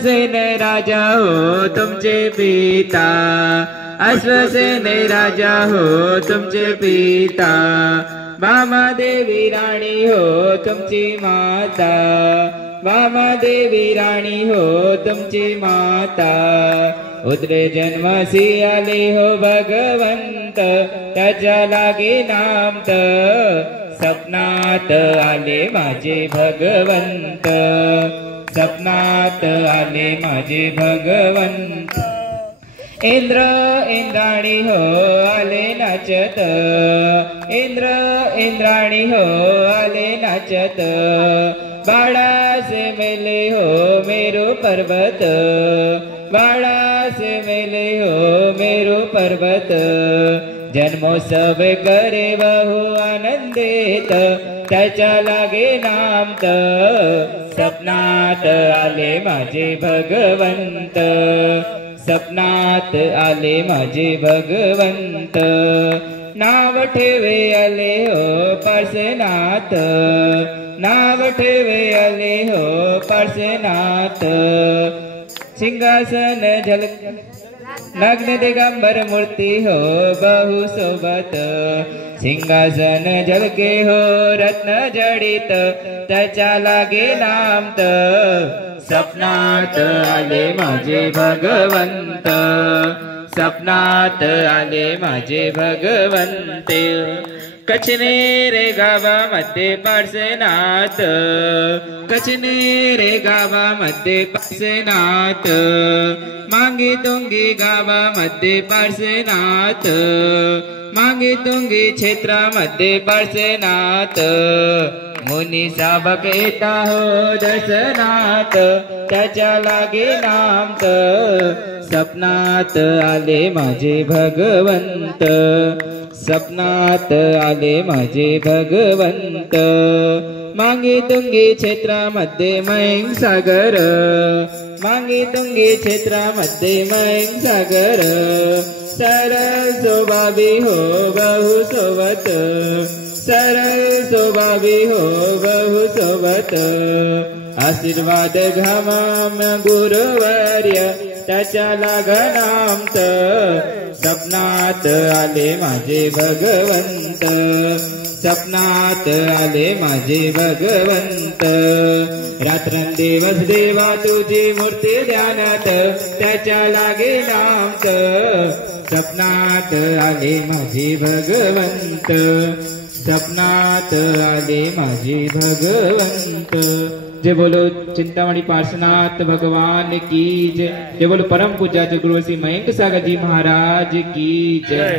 अश्वसेन राजा हो तुमचे पिता, अश्वसेन राजा हो तुमचे पिता, वामादेवी राणी हो तुमची माता, वामादेवी राणी हो तुमची माता। उद्रे जन्मसी आले हो भगवंत, त्याच्या लागे नामत, सपनात आले माझे भगवंत, सपनात आले माझे भगवंत। इंद्र इंद्राणी हो आले नाचत, इंद्र इंद्राणी हो आले नाचत, बाळासे मेले हो मेरू पर्वत, बाळासे मेले हो मेरू पर्वत। जन्मोत्सव करे बहु आनंदित, त्याच्या लागे नामत, सपनात आले माझे भगवंत, सपनात आले माझे भगवंत। नाव ठेवे आले हो पार्श्वनाथ, नाव ठेवे आले हो पार्श्वनाथ। सिंहासन झलक नग्न दिगंबर मूर्ती हो बहु सोबत, सिंहासन झलके हो रत्न जडित, त्याच्या लागे नामत, सपनात आले माझे भगवंत, सपनात आले माझे भगवंत। कचनेरे गावामध्ये पार्श्वनाथ, कचनेरे गावामध्ये पार्श्वनाथ, मांगी तुंगी गावामध्ये पार्श्वनाथ, मांगी तुंगी क्षेत्रामध्ये पार्श्वनाथ। मुनी साबक येता हो दर्शनात, त्याच्या लागे नामत, सपनात आले माझे भगवंत, सपनात आले माझे भगवंत। मांगी तुंगी क्षेत्रामध्ये मैंग सागर, मांगी तुंगी क्षेत्रामध्ये मैंग सागर, सरळ स्वभावी हो बहु सोबत, सरळ स्वभावी हो बहु सोबत। आशीर्वाद घामाम गुरुवर्य, त्याच्या लागनामत, सपनात आले माझे भगवंत, सपनात आले माझे भगवंत। रात्रंदिवस देवा तुझी मूर्ती ध्यानात, त्याच्या लागे नामत, सपनात आले माझे भगवंत, सपनात आले माझे भगवंत। जय बोलो चिंतामणि पार्श्वनाथ भगवान की जय, जय बोलो परम पूज्य गुरु श्री मयंक सागर जी महाराज की जय।